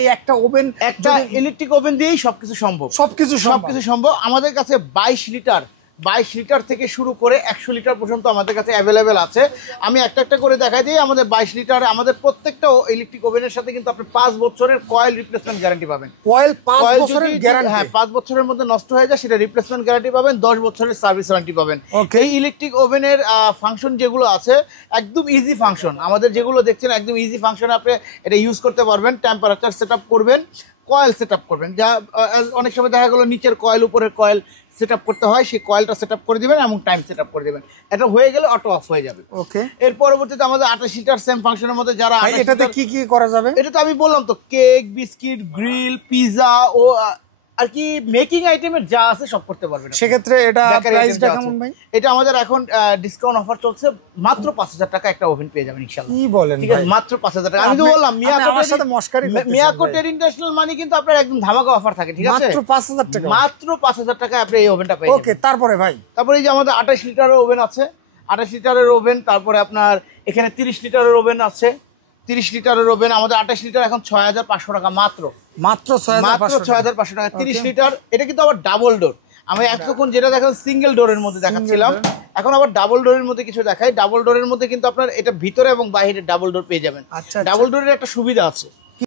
এই একটা ওভেন, একটা ইলেকট্রিক ওভেন দিয়েই সবকিছু সম্ভব। আমাদের কাছে 22 লিটার থেকে শুরু করে 100 লিটার পর্যন্ত আমাদের কাছে অ্যাভেলেবেল আছে। আমি একটা করে দেখাই দিই। আমাদের 22 লিটার আমাদের প্রত্যেকটা ইলেকট্রিক ওভেনের সাথে কিন্তু আপনি 5 বছরের কয়েল রিপ্লেসমেন্ট গ্যারান্টি পাবেন। কয়েল 5 বছরের গ্যারান্টি, হ্যাঁ 5 বছরের মধ্যে নষ্ট হয়ে যায় সেটা রিপ্লেসমেন্ট গ্যারান্টি পাবেন, 10 বছরের সার্ভিস ওয়ারেন্টি পাবেন। এই ইলেকট্রিক ওভেনের ফাংশন যেগুলো আছে একদম ইজি ফাংশন, আমাদের যেগুলো দেখছেন একদম ইজি ফাংশন, আপনি এটা ইউজ করতে পারবেন। টেম্পারেচার সেটআপ করবেন, কয়েল সেটআপ করবেন, যা অনেক সময় দেখা গেল নিচের কয়েল উপরের কয়েল সেটআপ করতে হয়, সেই কয়েলটা সেটআপ করে দিবেন এবং টাইম সেটআপ করে দিবেন। এটা হয়ে গেলে অটো অফ হয়ে যাবে। ওকে, এর পরবর্তীতে আমাদের 28 লিটার সেম ফাংশনের মধ্যে যারা এটাতে কি কি করা যাবে? এটা তো আমি বললাম তো, কেক, বিস্কিট, গ্রিল, পিজা ও আর কি মেকিং আইটেমের যা আছে সব করতে পারবেন। সেক্ষেত্রে এটা প্রাইসটা কেমন ভাই? এটা আমাদের এখন ডিসকাউন্ট অফার চলছে, মাত্র 5000 টাকা একটা ওভেন পেয়ে যাবেন ইনশাআল্লাহ। কি বলেন? ঠিক আছে, মাত্র 5000 টাকা। আমি তো বললাম মিয়াকো টের ইন্টারন্যাশনাল মানে কিন্তু আপনার একদম ধামাকা অফার থাকে। ঠিক আছে, মাত্র 5000 টাকা, মাত্র 5000 টাকায় আপনি এই ওভেনটা পেয়ে যাবেন। ওকে, তারপরে ভাই, তারপরে এই যে আমাদের 28 লিটারের ওভেন আছে, 28 লিটারের ওভেন। তারপরে আপনার এখানে 30 লিটারের ওভেন আছে, 30 লিটারের ওভেন। আমাদের 28 লিটার এখন 6500 টাকা মাত্র 6500 টাকা 30 লিটার। এটা কিন্তু আবার ডাবল ডোর। আমি এতক্ষণ যেটা দেখালাম সিঙ্গেল ডোরের মধ্যে দেখাচ্ছিলাম, এখন আবার ডাবল ডোরের মধ্যে কিছু দেখাই। ডাবল ডোরের মধ্যে কিন্তু আপনার এটা ভিতরে এবং বাইরে ডাবল ডোর পেয়ে যাবেন। ডাবল ডোরের একটা সুবিধা আছে,